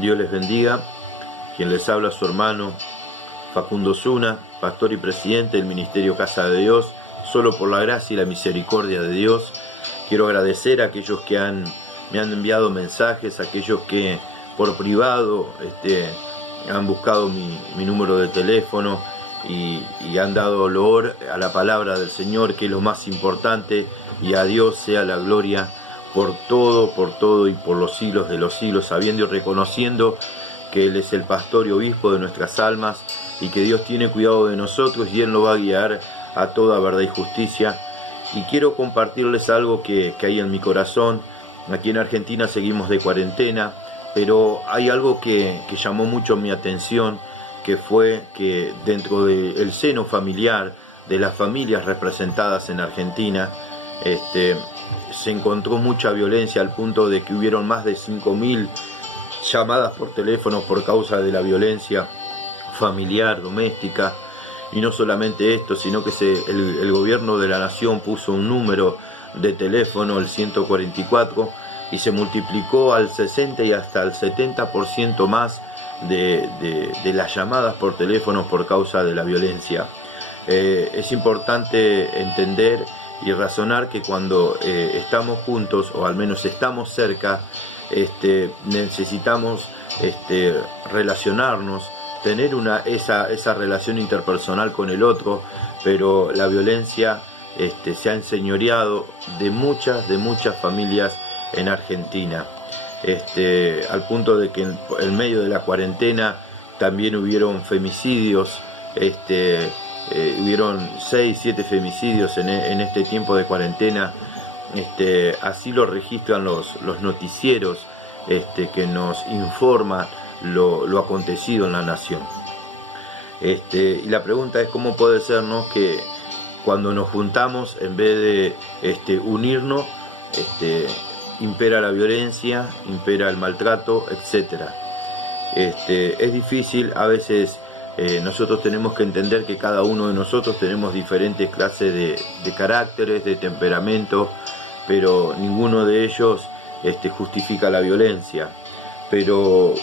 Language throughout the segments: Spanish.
Dios les bendiga. Quien les habla su hermano Facundo Zuna, pastor y presidente del Ministerio Casa de Dios. Solo por la gracia y la misericordia de Dios quiero agradecer a aquellos que me han enviado mensajes, a aquellos que por privado han buscado mi número de teléfono y han dado olor a la palabra del Señor, que es lo más importante, y a Dios sea la gloria por todo y por los siglos de los siglos, sabiendo y reconociendo que Él es el pastor y obispo de nuestras almas y que Dios tiene cuidado de nosotros y Él nos va a guiar a toda verdad y justicia. Y quiero compartirles algo que hay en mi corazón. Aquí en Argentina seguimos de cuarentena, pero hay algo que llamó mucho mi atención, que fue que dentro del seno familiar, de las familias representadas en Argentina, se encontró mucha violencia, al punto de que hubieron más de 5.000 llamadas por teléfono por causa de la violencia familiar, doméstica. Y no solamente esto, sino que el gobierno de la nación puso un número de teléfono, el 144, y se multiplicó al 60 y hasta el 70% más de las llamadas por teléfono por causa de la violencia. Es importante entender y razonar que cuando estamos juntos, o al menos estamos cerca, necesitamos relacionarnos, tener esa relación interpersonal con el otro, pero la violencia se ha enseñoreado de muchas huellas en Argentina, al punto de que en medio de la cuarentena también hubieron femicidios, hubieron 6-7 femicidios en este tiempo de cuarentena. Así lo registran los noticieros que nos informan lo acontecido en la nación. Y la pregunta es: ¿cómo puede ser, no, que cuando nos juntamos, en vez de unirnos, impera la violencia, impera el maltrato, etc.? Es difícil a veces. Nosotros tenemos que entender que cada uno de nosotros tenemos diferentes clases de caracteres, de temperamento, pero ninguno de ellos justifica la violencia. Pero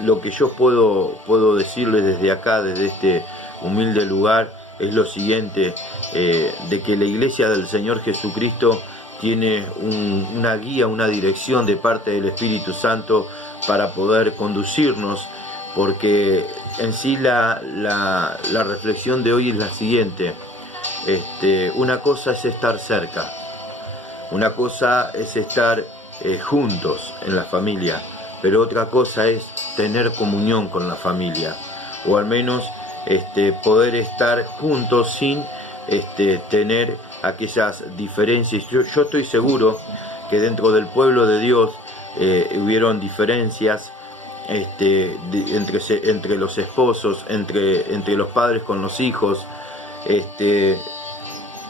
lo que yo puedo decirles desde acá, desde este humilde lugar, es lo siguiente: de que la Iglesia del Señor Jesucristo tiene una guía, una dirección de parte del Espíritu Santo para poder conducirnos, porque en sí la reflexión de hoy es la siguiente: una cosa es estar cerca, una cosa es estar juntos en la familia, pero otra cosa es tener comunión con la familia, o al menos poder estar juntos sin tener aquellas diferencias. Yo estoy seguro que dentro del pueblo de Dios hubieron diferencias entre los esposos, entre los padres con los hijos,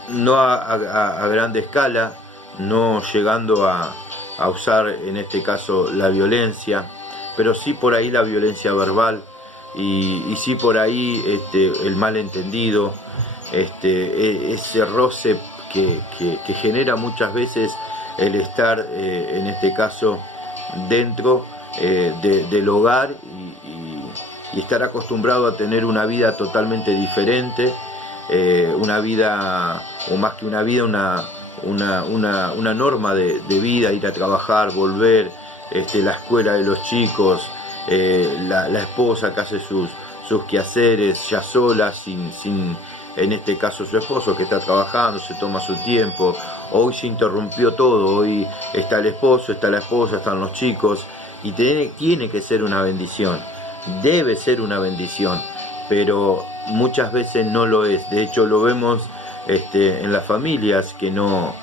no a grande escala, no llegando a usar en este caso la violencia, pero sí por ahí la violencia verbal, y sí por ahí el malentendido, ese roce que genera muchas veces el estar en este caso dentro del hogar y estar acostumbrado a tener una vida totalmente diferente, una vida, o más que una vida, una norma de vida: ir a trabajar, volver, la escuela de los chicos, la esposa que hace sus quehaceres ya sola, sin en este caso su esposo que está trabajando, se toma su tiempo. Hoy se interrumpió todo, hoy está el esposo, está la esposa, están los chicos, y tiene que ser una bendición, debe ser una bendición, pero muchas veces no lo es. De hecho, lo vemos en las familias que no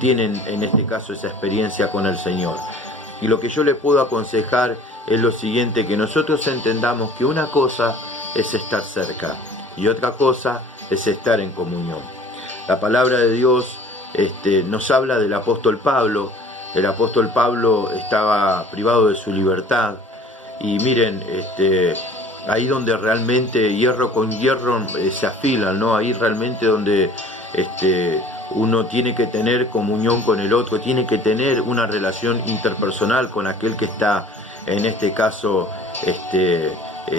tienen en este caso esa experiencia con el Señor. Y lo que yo les puedo aconsejar es lo siguiente: que nosotros entendamos que una cosa es estar cerca y otra cosa es estar en comunión. La palabra de Dios nos habla del apóstol Pablo. El apóstol Pablo estaba privado de su libertad, y miren, ahí donde realmente hierro con hierro se afilan, ¿no? Ahí realmente donde uno tiene que tener comunión con el otro, tiene que tener una relación interpersonal con aquel que está en este caso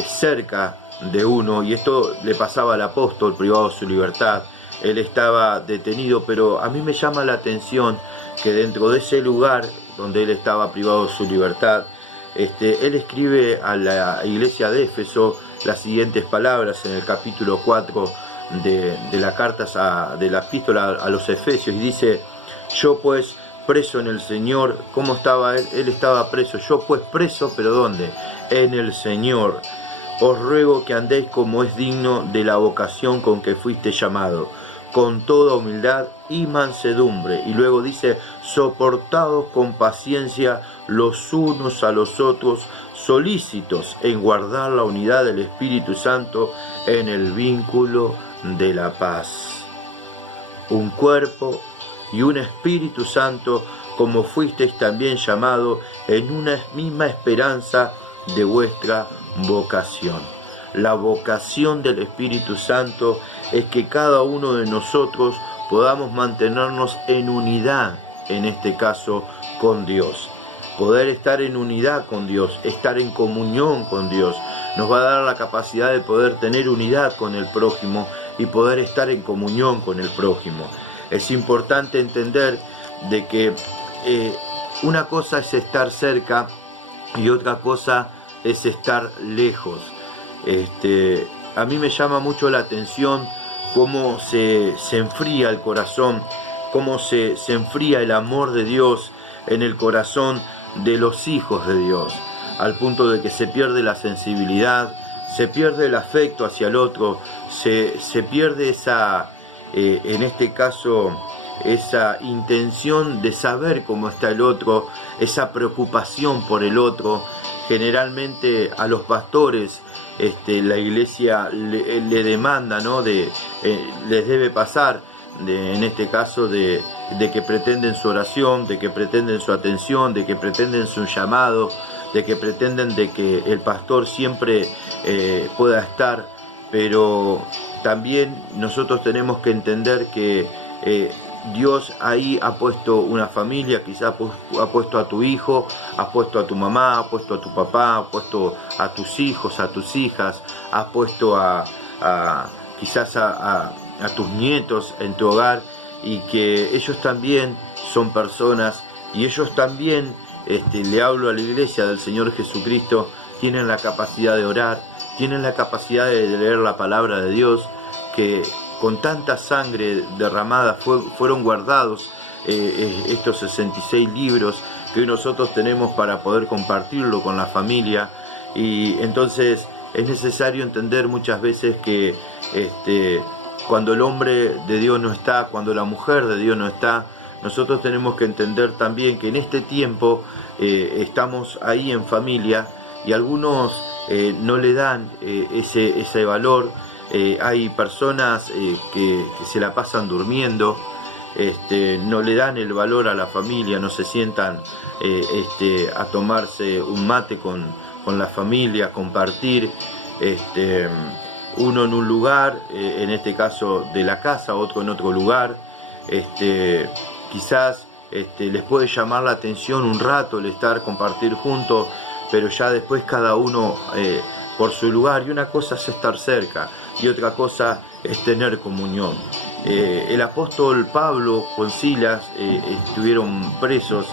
cerca de uno, y esto le pasaba al apóstol privado de su libertad. Él estaba detenido, pero a mí me llama la atención que dentro de ese lugar donde él estaba privado de su libertad, él escribe a la iglesia de Éfeso las siguientes palabras en el capítulo 4 de la carta de la epístola a los Efesios, y dice: yo pues preso en el Señor. ¿Cómo estaba él? Él estaba preso. Yo pues preso, ¿pero dónde? En el Señor. Os ruego que andéis como es digno de la vocación con que fuiste llamado, con toda humildad y mansedumbre. Y luego dice: soportados con paciencia los unos a los otros, solícitos en guardar la unidad del Espíritu Santo en el vínculo de la paz. Un cuerpo y un Espíritu Santo, como fuisteis también llamado en una misma esperanza de vuestra vocación. La vocación del Espíritu Santo es que cada uno de nosotros podamos mantenernos en unidad, en este caso con Dios. Poder estar en unidad con Dios, estar en comunión con Dios, nos va a dar la capacidad de poder tener unidad con el prójimo y poder estar en comunión con el prójimo. Es importante entender de que una cosa es estar cerca y otra cosa es estar lejos. A mí me llama mucho la atención cómo se enfría el corazón, cómo se enfría el amor de Dios en el corazón de los hijos de Dios, al punto de que se pierde la sensibilidad, se pierde el afecto hacia el otro, se pierde esa, en este caso, esa intención de saber cómo está el otro, esa preocupación por el otro. Generalmente a los pastores la iglesia le demanda, ¿no? Les debe pasar, en este caso, de que pretenden su oración, de que pretenden su atención, de que pretenden su llamado, de que pretenden de que el pastor siempre pueda estar, pero también nosotros tenemos que entender que Dios ahí ha puesto una familia, quizás ha puesto a tu hijo, ha puesto a tu mamá, ha puesto a tu papá, ha puesto a tus hijos, a tus hijas, ha puesto quizás a tus nietos en tu hogar, y que ellos también son personas, y ellos también, le hablo a la iglesia del Señor Jesucristo, tienen la capacidad de orar, tienen la capacidad de leer la palabra de Dios, que con tanta sangre derramada fueron guardados estos 66 libros que hoy nosotros tenemos para poder compartirlo con la familia. Y entonces es necesario entender muchas veces que cuando el hombre de Dios no está, cuando la mujer de Dios no está, nosotros tenemos que entender también que en este tiempo estamos ahí en familia, y algunos no le dan ese valor. Hay personas que se la pasan durmiendo, no le dan el valor a la familia, no se sientan a tomarse un mate con la familia, compartir, uno en un lugar, en este caso de la casa, otro en otro lugar. Quizás les puede llamar la atención un rato el compartir juntos, pero ya después cada uno por su lugar, y una cosa es estar cerca y otra cosa es tener comunión. El apóstol Pablo con Silas estuvieron presos,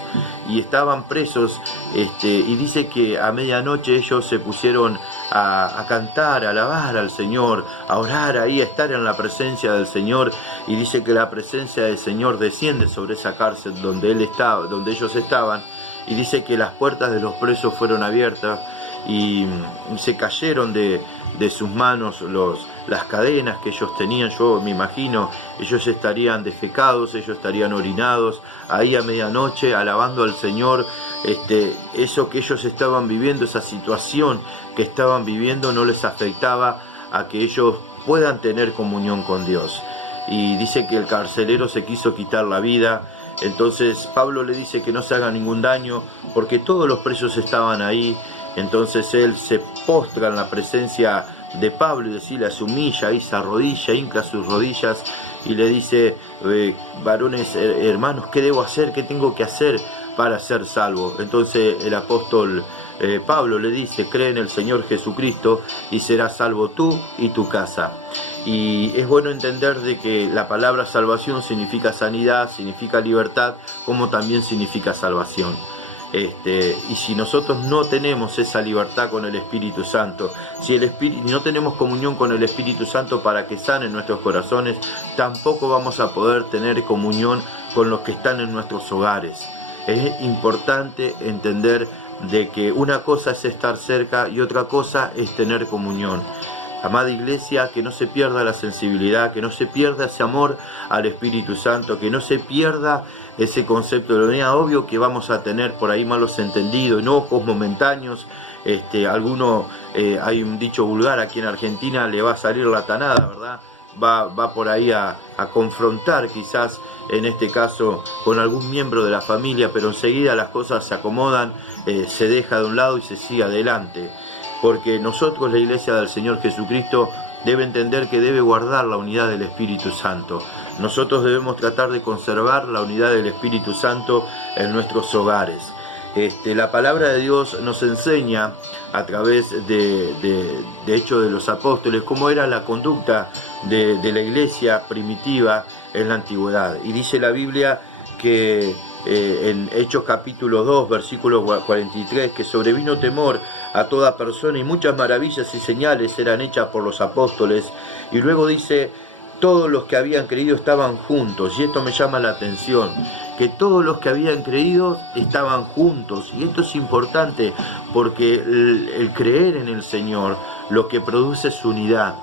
y estaban presos, y dice que a medianoche ellos se pusieron a cantar, a alabar al Señor, a orar ahí, a estar en la presencia del Señor, y dice que la presencia del Señor desciende sobre esa cárcel donde ellos estaban, y dice que las puertas de los presos fueron abiertas y se cayeron de sus manos las cadenas que ellos tenían. Yo me imagino, ellos estarían defecados, ellos estarían orinados ahí a medianoche alabando al Señor. Eso que ellos estaban viviendo, esa situación que estaban viviendo, no les afectaba a que ellos puedan tener comunión con Dios. Y dice que el carcelero se quiso quitar la vida. Entonces Pablo le dice que no se haga ningún daño, porque todos los presos estaban ahí. Entonces él se postra en la presencia de Pablo y de Silas, se humilla y se arrodilla, hinca sus rodillas y le dice: varones, hermanos, ¿qué debo hacer? ¿Qué tengo que hacer para ser salvo? Entonces el apóstol Pablo le dice: cree en el Señor Jesucristo y serás salvo tú y tu casa. Y es bueno entender de que la palabra salvación significa sanidad, significa libertad, como también significa salvación. Y si nosotros no tenemos esa libertad con el Espíritu Santo, si no tenemos comunión con el Espíritu Santo para que sane nuestros corazones, tampoco vamos a poder tener comunión con los que están en nuestros hogares. Es importante entender de que una cosa es estar cerca y otra cosa es tener comunión. Amada iglesia, que no se pierda la sensibilidad, que no se pierda ese amor al Espíritu Santo, que no se pierda ese concepto de la unidad. Obvio que vamos a tener por ahí malos entendidos, enojos momentáneos. Hay un dicho vulgar aquí en Argentina: le va a salir la tanada, ¿verdad? Va por ahí a confrontar quizás en este caso con algún miembro de la familia, pero enseguida las cosas se acomodan, se deja de un lado y se sigue adelante. Porque nosotros, la Iglesia del Señor Jesucristo, debe entender que debe guardar la unidad del Espíritu Santo. Nosotros debemos tratar de conservar la unidad del Espíritu Santo en nuestros hogares. La palabra de Dios nos enseña a través de Hechos de los Apóstoles cómo era la conducta de la iglesia primitiva en la antigüedad. Y dice la Biblia que en Hechos capítulo 2, versículo 43, que sobrevino temor a toda persona y muchas maravillas y señales eran hechas por los apóstoles. Y luego dice: todos los que habían creído estaban juntos. Y esto me llama la atención, que todos los que habían creído estaban juntos. Y esto es importante porque el creer en el Señor lo que produce es unidad.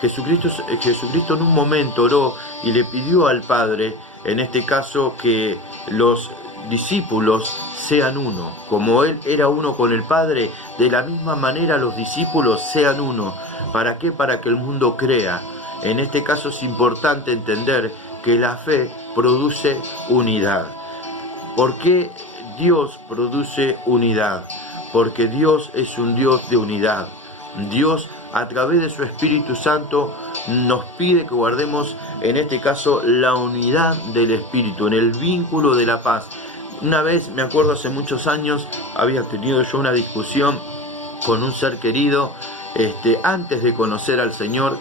Jesucristo en un momento oró y le pidió al Padre, en este caso, que los discípulos sean uno. Como Él era uno con el Padre, de la misma manera los discípulos sean uno. ¿Para qué? Para que el mundo crea. En este caso es importante entender que la fe produce unidad. ¿Por qué Dios produce unidad? Porque Dios es un Dios de unidad. Dios, a través de su Espíritu Santo, nos pide que guardemos, en este caso, la unidad del Espíritu, en el vínculo de la paz. Una vez, me acuerdo, hace muchos años, había tenido yo una discusión con un ser querido, antes de conocer al Señor,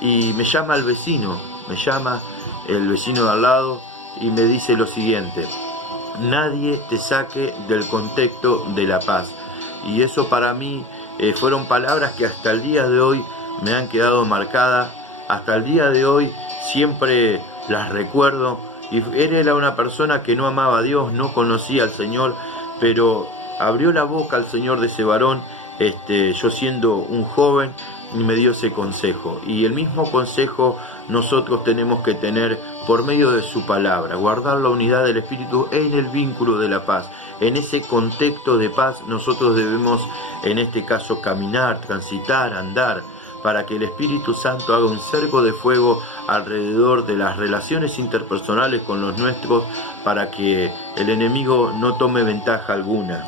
y me llama el vecino de al lado, y me dice lo siguiente: nadie te saque del contexto de la paz. Y eso para mí fueron palabras que hasta el día de hoy me han quedado marcadas. Hasta el día de hoy siempre las recuerdo. Y él era una persona que no amaba a Dios, no conocía al Señor, pero abrió la boca al Señor de ese varón, yo siendo un joven, y me dio ese consejo. Y el mismo consejo nosotros tenemos que tener por medio de su palabra: guardar la unidad del Espíritu en el vínculo de la paz. En ese contexto de paz nosotros debemos, en este caso, caminar, transitar, andar, para que el Espíritu Santo haga un cerco de fuego alrededor de las relaciones interpersonales con los nuestros, para que el enemigo no tome ventaja alguna.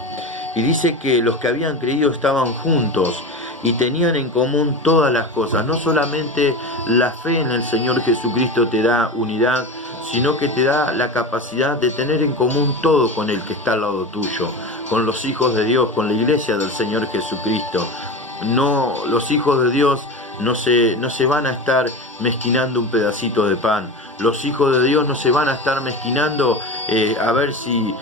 Y dice que los que habían creído estaban juntos y tenían en común todas las cosas. No solamente la fe en el Señor Jesucristo te da unidad, sino que te da la capacidad de tener en común todo con el que está al lado tuyo, con los hijos de Dios, con la iglesia del Señor Jesucristo. No, los hijos de Dios no se van a estar mezquinando un pedacito de pan. Los hijos de Dios no se van a estar mezquinando a ver si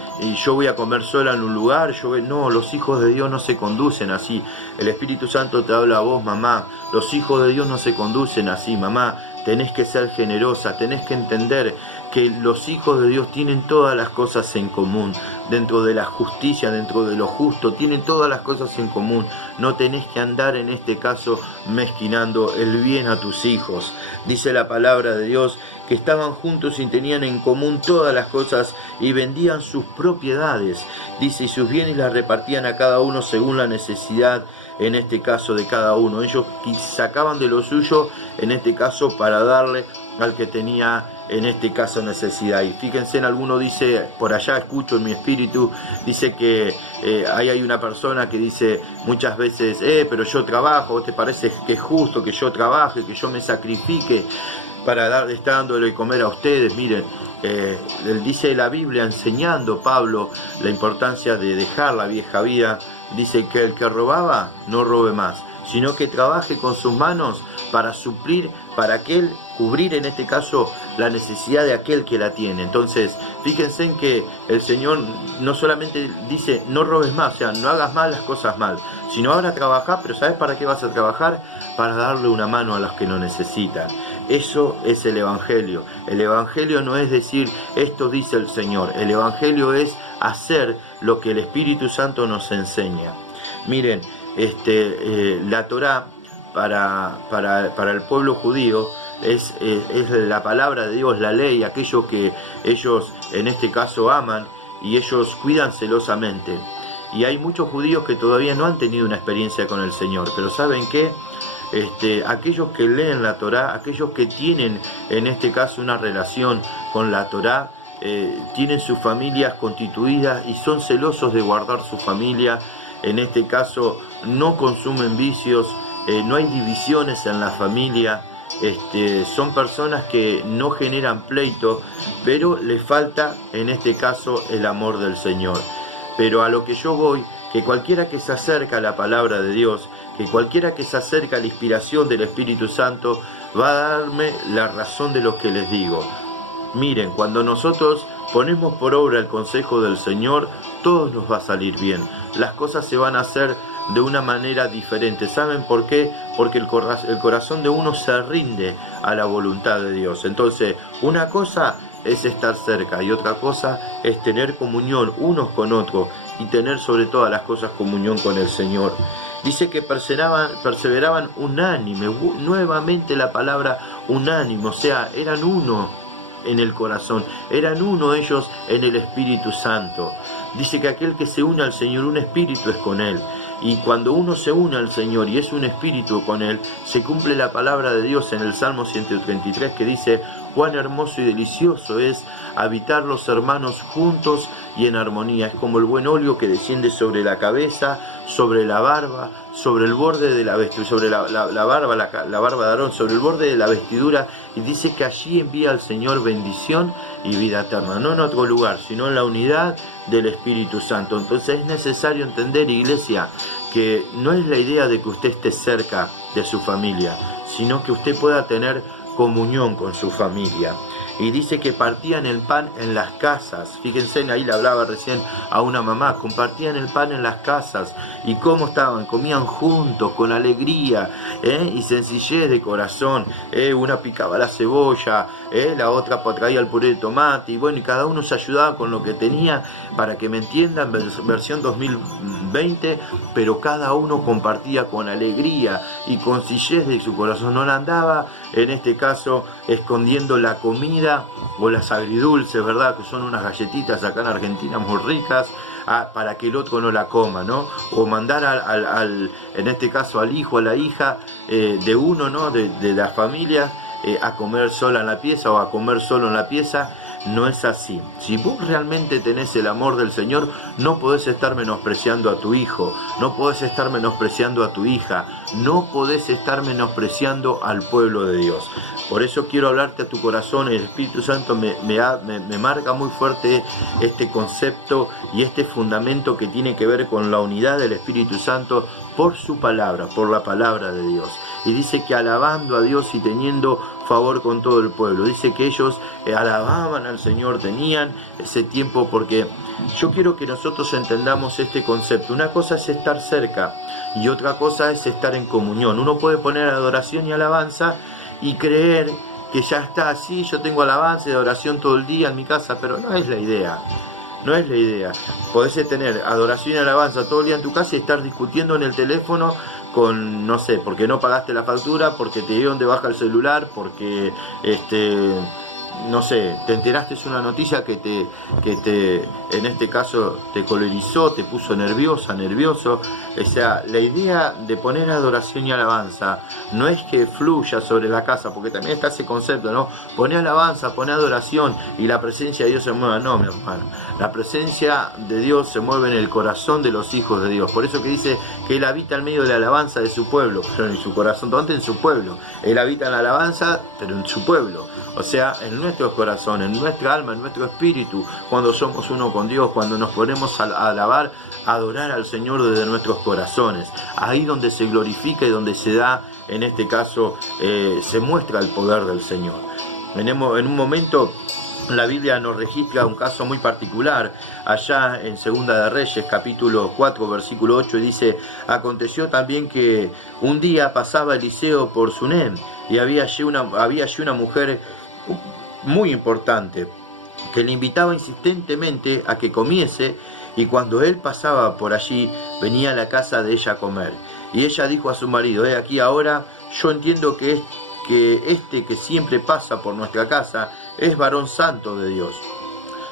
yo voy a comer sola en un lugar. No, los hijos de Dios no se conducen así. El Espíritu Santo te habla a vos, mamá. Los hijos de Dios no se conducen así, mamá. Tenés que ser generosa, tenés que entender que los hijos de Dios tienen todas las cosas en común. Dentro de la justicia, dentro de lo justo, tienen todas las cosas en común. No tenés que andar, en este caso, mezquinando el bien a tus hijos. Dice la palabra de Dios que estaban juntos y tenían en común todas las cosas y vendían sus propiedades. Dice, y sus bienes las repartían a cada uno según la necesidad, en este caso, de cada uno. Ellos sacaban de lo suyo, en este caso, para darle al que tenía, en este caso, necesidad. Y fíjense, en alguno dice, por allá escucho en mi espíritu, dice que ahí hay una persona que dice muchas veces: pero yo trabajo, ¿te parece que es justo que yo trabaje, que yo me sacrifique? está dándole de comer a ustedes. Miren, él dice la Biblia, enseñando Pablo la importancia de dejar la vieja vida, dice que el que robaba no robe más, sino que trabaje con sus manos para suplir, para cubrir en este caso la necesidad de aquel que la tiene. Entonces, fíjense en que el Señor no solamente dice no robes más, o sea, no hagas mal las cosas mal, sino ahora trabajar, pero ¿sabes para qué vas a trabajar? Para darle una mano a los que lo necesitan. Eso es el Evangelio. El Evangelio no es decir esto dice el Señor, el Evangelio es hacer lo que el Espíritu Santo nos enseña. Miren, la Torá para el pueblo judío es la palabra de Dios, la ley, aquello que ellos en este caso aman y ellos cuidan celosamente. Y hay muchos judíos que todavía no han tenido una experiencia con el Señor, pero ¿saben qué? Aquellos que leen la Torá, aquellos que tienen en este caso una relación con la Torá, tienen sus familias constituidas y son celosos de guardar su familia. En este caso no consumen vicios, no hay divisiones en la familia, son personas que no generan pleito, pero les falta en este caso el amor del Señor. Pero a lo que yo voy, que cualquiera que se acerca a la palabra de Dios, que cualquiera que se acerca a la inspiración del Espíritu Santo, va a darme la razón de lo que les digo. Miren, cuando nosotros ponemos por obra el consejo del Señor, todo nos va a salir bien. Las cosas se van a hacer de una manera diferente. ¿Saben por qué? Porque el corazón de uno se rinde a la voluntad de Dios. Entonces, una cosa es estar cerca y otra cosa es tener comunión unos con otros y tener sobre todas las cosas comunión con el Señor. Dice que perseveraban unánime, nuevamente la palabra unánime, o sea, eran uno en el corazón, eran uno ellos en el Espíritu Santo. Dice que aquel que se une al Señor, un espíritu es con Él. Y cuando uno se une al Señor y es un espíritu con Él, se cumple la palabra de Dios en el Salmo 133 que dice: cuán hermoso y delicioso es habitar los hermanos juntos y en armonía. Es como el buen óleo que desciende sobre la cabeza, sobre la barba, sobre el borde de la vestidura, sobre la barba de Aarón, sobre el borde de la vestidura, y dice que allí envía al Señor bendición y vida eterna, no en otro lugar, sino en la unidad del Espíritu Santo. Entonces es necesario entender, iglesia, que no es la idea de que usted esté cerca de su familia, sino que usted pueda tener comunión con su familia. Y dice que partían el pan en las casas. Fíjense, ahí le hablaba recién a una mamá, compartían el pan en las casas. ¿Y cómo estaban? Comían juntos, con alegría y sencillez de corazón. Una picaba la cebolla, la otra traía el puré de tomate. Y bueno, y cada uno se ayudaba con lo que tenía, para que me entiendan, versión 2020, pero cada uno compartía con alegría y con sencillez de su corazón. No andaba, en este caso, escondiendo la comida o las agridulces, ¿verdad? Que son unas galletitas acá en Argentina muy ricas, para que el otro no la coma, ¿no? O mandar en este caso al hijo, a la hija de uno, ¿no? De la familia, a comer sola en la pieza o a comer solo en la pieza. No es así. Si vos realmente tenés el amor del Señor, no podés estar menospreciando a tu hijo, no podés estar menospreciando a tu hija, no podés estar menospreciando al pueblo de Dios. Por eso quiero hablarte a tu corazón. El Espíritu Santo me marca muy fuerte este concepto y este fundamento que tiene que ver con la unidad del Espíritu Santo por su palabra, por la palabra de Dios. Y dice que alabando a Dios y teniendo favor con todo el pueblo. Dice que ellos alababan al Señor, tenían ese tiempo, porque yo quiero que nosotros entendamos este concepto. Una cosa es estar cerca y otra cosa es estar en comunión. Uno puede poner adoración y alabanza y creer que ya está así, yo tengo alabanza y adoración todo el día en mi casa, pero no es la idea. No es la idea. Podés tener adoración y alabanza todo el día en tu casa y estar discutiendo en el teléfono con, no sé, porque no pagaste la factura, porque te dieron de baja el celular, porque no sé, te enteraste de una noticia que te en este caso te colerizó, te puso nerviosa, nervioso. O sea, la idea de poner adoración y alabanza no es que fluya sobre la casa, porque también está ese concepto, ¿no? Poné alabanza, poné adoración y la presencia de Dios se mueva. No, mi hermano. La presencia de Dios se mueve en el corazón de los hijos de Dios. Por eso que dice que Él habita en medio de la alabanza de su pueblo, pero en su corazón, ¿dónde? En su pueblo. Él habita en la alabanza, pero en su pueblo. O sea, en nuestros corazones, en nuestra alma, en nuestro espíritu, cuando somos uno con Dios, cuando nos ponemos a alabar, a adorar al Señor desde nuestros corazones. Ahí donde se glorifica y donde se da, en este caso, se muestra el poder del Señor. En un momento, la Biblia nos registra un caso muy particular, allá en Segunda de Reyes, capítulo 4, versículo 8, y dice: aconteció también que un día pasaba Eliseo por Sunem, y había allí una mujer muy importante, que le invitaba insistentemente a que comiese, y cuando él pasaba por allí, venía a la casa de ella a comer. Y ella dijo a su marido: aquí ahora yo entiendo que este que siempre pasa por nuestra casa es varón santo de Dios.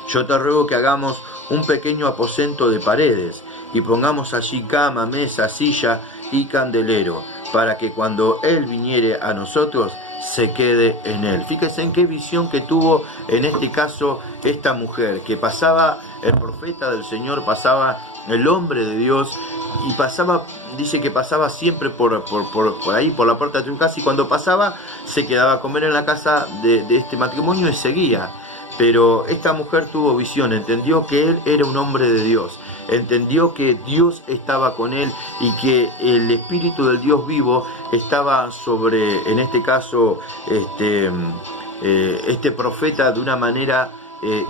Yo te ruego que hagamos un pequeño aposento de paredes y pongamos allí cama, mesa, silla y candelero, para que cuando él viniere a nosotros se quede en él. Fíjense en qué visión que tuvo en este caso esta mujer, que pasaba el profeta del Señor, pasaba el hombre de Dios, y pasaba, dice que pasaba siempre por ahí, por la puerta de su casa, y cuando pasaba se quedaba a comer en la casa de este matrimonio y seguía. Pero esta mujer tuvo visión, entendió que él era un hombre de Dios, entendió que Dios estaba con él y que el Espíritu del Dios vivo estaba sobre, en este caso, este profeta de una manera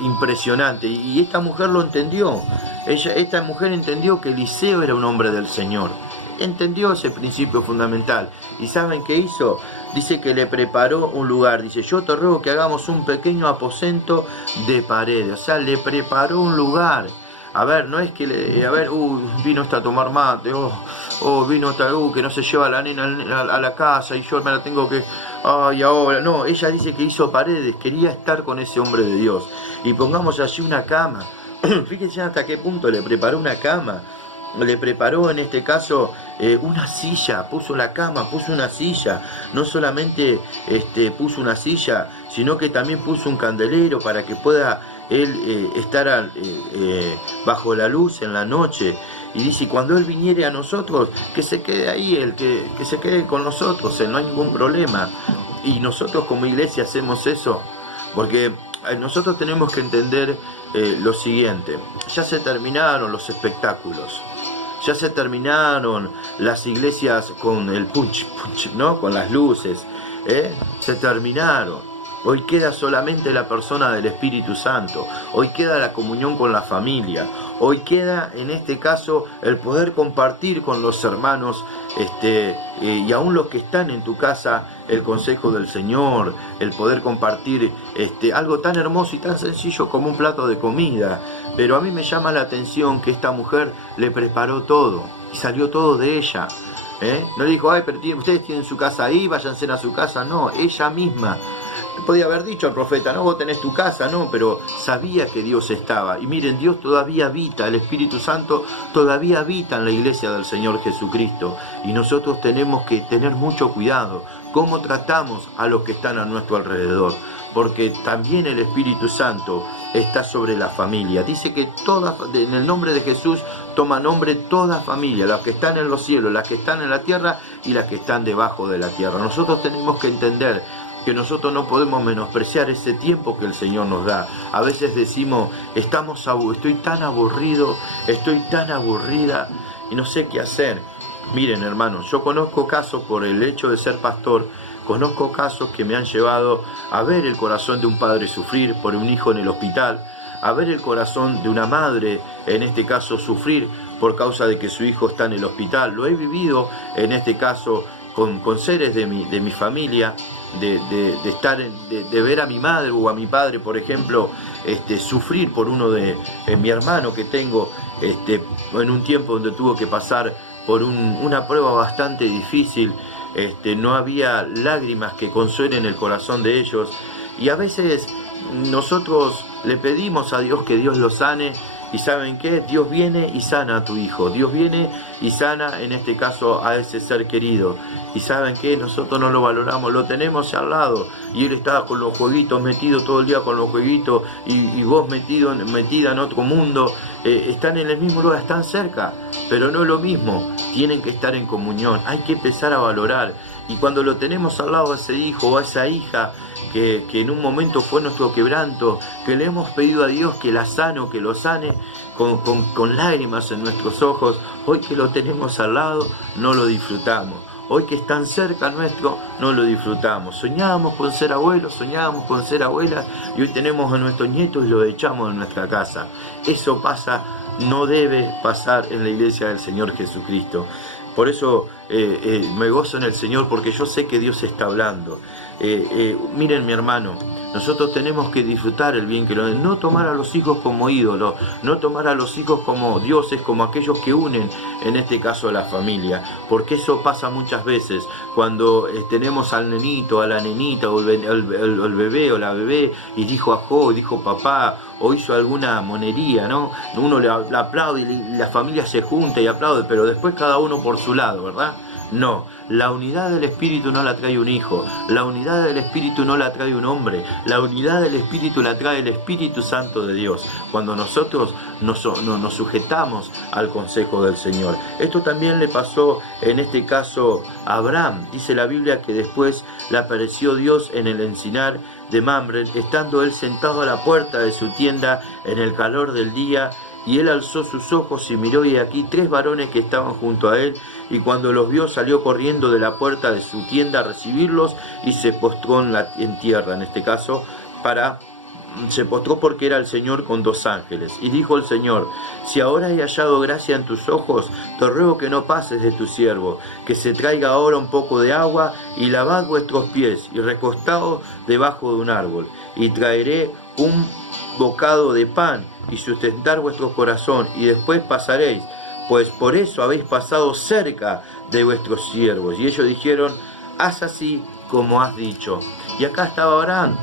impresionante. Y esta mujer lo entendió. Esta mujer entendió que Eliseo era un hombre del Señor. Entendió ese principio fundamental. ¿Y saben qué hizo? Dice que le preparó un lugar. Dice: yo te ruego que hagamos un pequeño aposento de paredes. O sea, le preparó un lugar. A ver, no es que vino esta a tomar mate, vino esta, que no se lleva la nena a la casa y yo me la tengo que... Ay, ahora... No, ella dice que hizo paredes, quería estar con ese hombre de Dios. Y pongamos allí una cama. Fíjense hasta qué punto le preparó una cama. Le preparó en este caso una silla, puso la cama, puso una silla. No solamente puso una silla, sino que también puso un candelero para que pueda él estar bajo la luz en la noche. Y dice: cuando él viniere a nosotros, que se quede ahí, que se quede con nosotros, no hay ningún problema. Y nosotros como iglesia hacemos eso, porque nosotros tenemos que entender lo siguiente: ya se terminaron los espectáculos, ya se terminaron las iglesias con el punch, ¿no? Con las luces, se terminaron. Hoy queda solamente la persona del Espíritu Santo. Hoy queda la comunión con la familia. Hoy queda, en este caso, el poder compartir con los hermanos y aún los que están en tu casa, el consejo del Señor, el poder compartir algo tan hermoso y tan sencillo como un plato de comida. Pero a mí me llama la atención que esta mujer le preparó todo y salió todo de ella. No le dijo: ay, pero ustedes tienen su casa ahí, váyanse a su casa. No, ella misma. Podía haber dicho al profeta: no, vos tenés tu casa, no, pero sabía que Dios estaba. Y miren, Dios todavía habita, el Espíritu Santo todavía habita en la iglesia del Señor Jesucristo. Y nosotros tenemos que tener mucho cuidado cómo tratamos a los que están a nuestro alrededor, porque también el Espíritu Santo está sobre la familia. Dice que en el nombre de Jesús toma nombre toda familia, las que están en los cielos, las que están en la tierra y las que están debajo de la tierra. Nosotros tenemos que entender que nosotros no podemos menospreciar ese tiempo que el Señor nos da. A veces decimos: estoy tan aburrido, estoy tan aburrida y no sé qué hacer. Miren, hermanos, yo conozco casos, por el hecho de ser pastor, conozco casos que me han llevado a ver el corazón de un padre sufrir por un hijo en el hospital, a ver el corazón de una madre, en este caso, sufrir por causa de que su hijo está en el hospital. Lo he vivido, en este caso, con seres de mi familia, de ver a mi madre o a mi padre, por ejemplo, sufrir por uno de mi hermano que tengo, en un tiempo donde tuvo que pasar por una prueba bastante difícil. No había lágrimas que consuelen el corazón de ellos, y a veces nosotros le pedimos a Dios que Dios los sane, Y ¿saben qué? Dios viene y sana a tu hijo. Dios viene y sana, en este caso, a ese ser querido. Y ¿saben qué? Nosotros no lo valoramos, lo tenemos al lado. Y él está con los jueguitos, metido todo el día con los jueguitos. Y vos metida en otro mundo. Están en el mismo lugar, están cerca. Pero no es lo mismo. Tienen que estar en comunión. Hay que empezar a valorar. Y cuando lo tenemos al lado a ese hijo o a esa hija, que en un momento fue nuestro quebranto, que le hemos pedido a Dios que la sane o que lo sane con lágrimas en nuestros ojos, hoy que lo tenemos al lado no lo disfrutamos. Hoy que están cerca nuestro no lo disfrutamos. Soñábamos con ser abuelos, soñábamos con ser abuelas y hoy tenemos a nuestros nietos y los echamos en nuestra casa. Eso pasa, no debe pasar en la iglesia del Señor Jesucristo. Por eso me gozo en el Señor, porque yo sé que Dios está hablando. Miren, mi hermano, nosotros tenemos que disfrutar el bien que lo den, no tomar a los hijos como ídolos, no tomar a los hijos como dioses, como aquellos que unen, en este caso, a la familia, porque eso pasa muchas veces cuando tenemos al nenito, a la nenita, o el bebé o la bebé, y dijo ajó, dijo papá, o hizo alguna monería, ¿no? Uno le aplaude y la familia se junta y aplaude, pero después cada uno por su lado, ¿verdad? No, la unidad del Espíritu no la trae un hijo, la unidad del Espíritu no la trae un hombre, la unidad del Espíritu la trae el Espíritu Santo de Dios, cuando nosotros nos sujetamos al consejo del Señor. Esto también le pasó en este caso a Abraham. Dice la Biblia que después le apareció Dios en el encinar de Mamre, estando él sentado a la puerta de su tienda en el calor del día, y él alzó sus ojos y miró, y aquí 3 varones que estaban junto a él, y cuando los vio salió corriendo de la puerta de su tienda a recibirlos y se postró en tierra, en este caso, se postró porque era el Señor con 2 ángeles. Y dijo el Señor: si ahora he hallado gracia en tus ojos, te ruego que no pases de tu siervo, que se traiga ahora un poco de agua, y lavad vuestros pies, y recostaos debajo de un árbol, y traeré un bocado de pan, y sustentar vuestro corazón, y después pasaréis, pues por eso habéis pasado cerca de vuestros siervos. Y ellos dijeron: haz así como has dicho. Y acá estaba Abraham,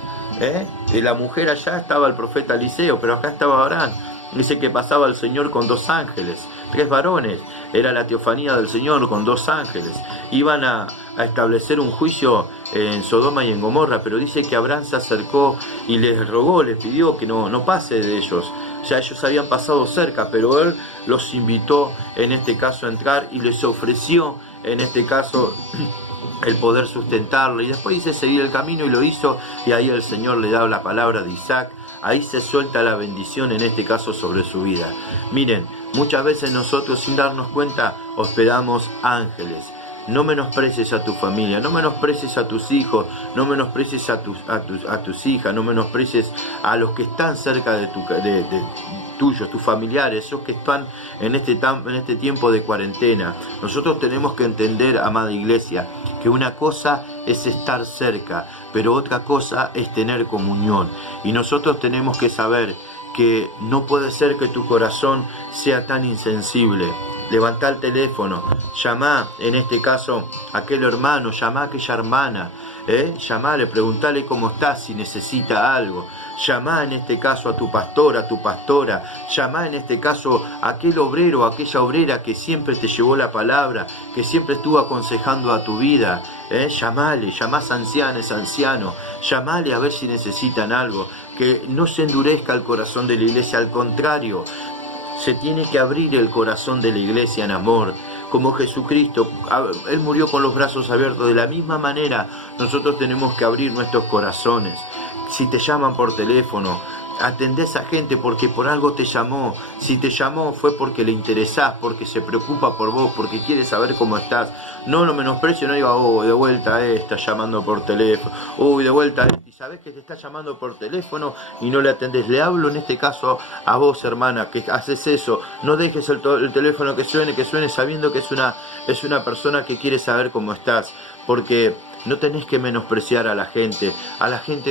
de la mujer allá estaba el profeta Eliseo, pero acá estaba Abraham. Dice que pasaba el Señor con 2 ángeles, 3 varones, era la teofanía del Señor con 2 ángeles. Iban a establecer un juicio en Sodoma y en Gomorra, pero dice que Abraham se acercó y les rogó, les pidió que no pase de ellos. Ya ellos habían pasado cerca, pero él los invitó en este caso a entrar y les ofreció en este caso el poder sustentarlo. Y después dice seguir el camino, y lo hizo, y ahí el Señor le da la palabra de Isaac. Ahí se suelta la bendición, en este caso sobre su vida. Miren, muchas veces nosotros sin darnos cuenta hospedamos ángeles. No menosprecies a tu familia, no menosprecies a tus hijos, no menosprecies a tus hijas, no menosprecies a los que están cerca de tuyos, tus familiares, esos que están en este tiempo de cuarentena. Nosotros tenemos que entender, amada iglesia, que una cosa es estar cerca, pero otra cosa es tener comunión. Y nosotros tenemos que saber que no puede ser que tu corazón sea tan insensible. Levantá el teléfono, llamá, en este caso, a aquel hermano, llamá a aquella hermana, llamale, preguntale cómo está, si necesita algo. Llamá en este caso a tu pastor, a tu pastora. Llamá en este caso a aquel obrero, a aquella obrera que siempre te llevó la palabra, que siempre estuvo aconsejando a tu vida. Llamale, llamás a ancianos, ancianos. Llamale a ver si necesitan algo. Que no se endurezca el corazón de la iglesia, al contrario. Se tiene que abrir el corazón de la iglesia en amor, como Jesucristo. Él murió con los brazos abiertos. De la misma manera, nosotros tenemos que abrir nuestros corazones. Si te llaman por teléfono, atendé a esa gente porque por algo te llamó. Si te llamó fue porque le interesás, porque se preocupa por vos, porque quiere saber cómo estás. No lo menosprecio, no diga, de vuelta está llamando por teléfono. De vuelta y sabés que te está llamando por teléfono y no le atendés. Le hablo en este caso a vos, hermana, que haces eso. No dejes el teléfono que suene sabiendo que es una persona que quiere saber cómo estás. Porque no tenés que menospreciar a la gente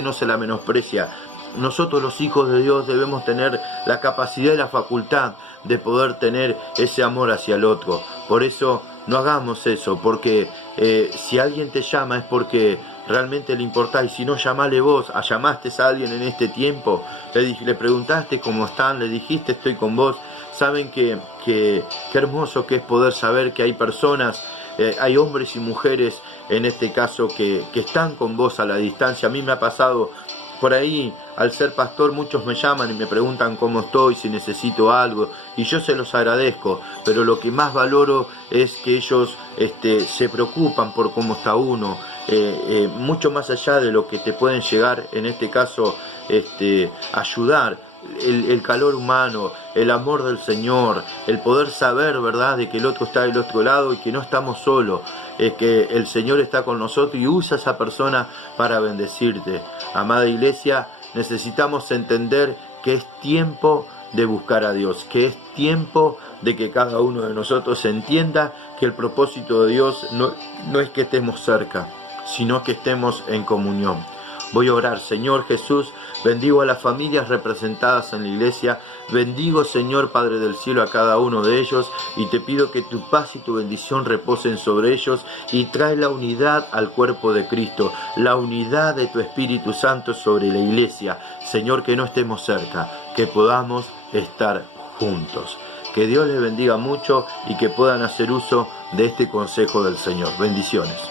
no se la menosprecia. Nosotros los hijos de Dios debemos tener la capacidad y la facultad de poder tener ese amor hacia el otro. Por eso no hagamos eso, porque si alguien te llama es porque realmente le importás. Y si no, llamale vos. ¿Llamaste a alguien en este tiempo? Le preguntaste cómo están, le dijiste estoy con vos. Saben que hermoso que es poder saber que hay personas, hay hombres y mujeres en este caso que están con vos a la distancia. A mí me ha pasado por ahí, al ser pastor, muchos me llaman y me preguntan cómo estoy, si necesito algo, y yo se los agradezco, pero lo que más valoro es que ellos se preocupan por cómo está uno, mucho más allá de lo que te pueden llegar, en este caso, ayudar. El calor humano, el amor del Señor, el poder saber, ¿verdad?, de que el otro está del otro lado y que no estamos solos, que el Señor está con nosotros y usa a esa persona para bendecirte. Amada iglesia, necesitamos entender que es tiempo de buscar a Dios, que es tiempo de que cada uno de nosotros entienda que el propósito de Dios no es que estemos cerca, sino que estemos en comunión. Voy a orar. Señor Jesús, bendigo a las familias representadas en la iglesia, bendigo, Señor Padre del cielo, a cada uno de ellos, y te pido que tu paz y tu bendición reposen sobre ellos, y trae la unidad al cuerpo de Cristo, la unidad de tu Espíritu Santo sobre la iglesia. Señor, que no estemos cerca, que podamos estar juntos. Que Dios les bendiga mucho y que puedan hacer uso de este consejo del Señor. Bendiciones.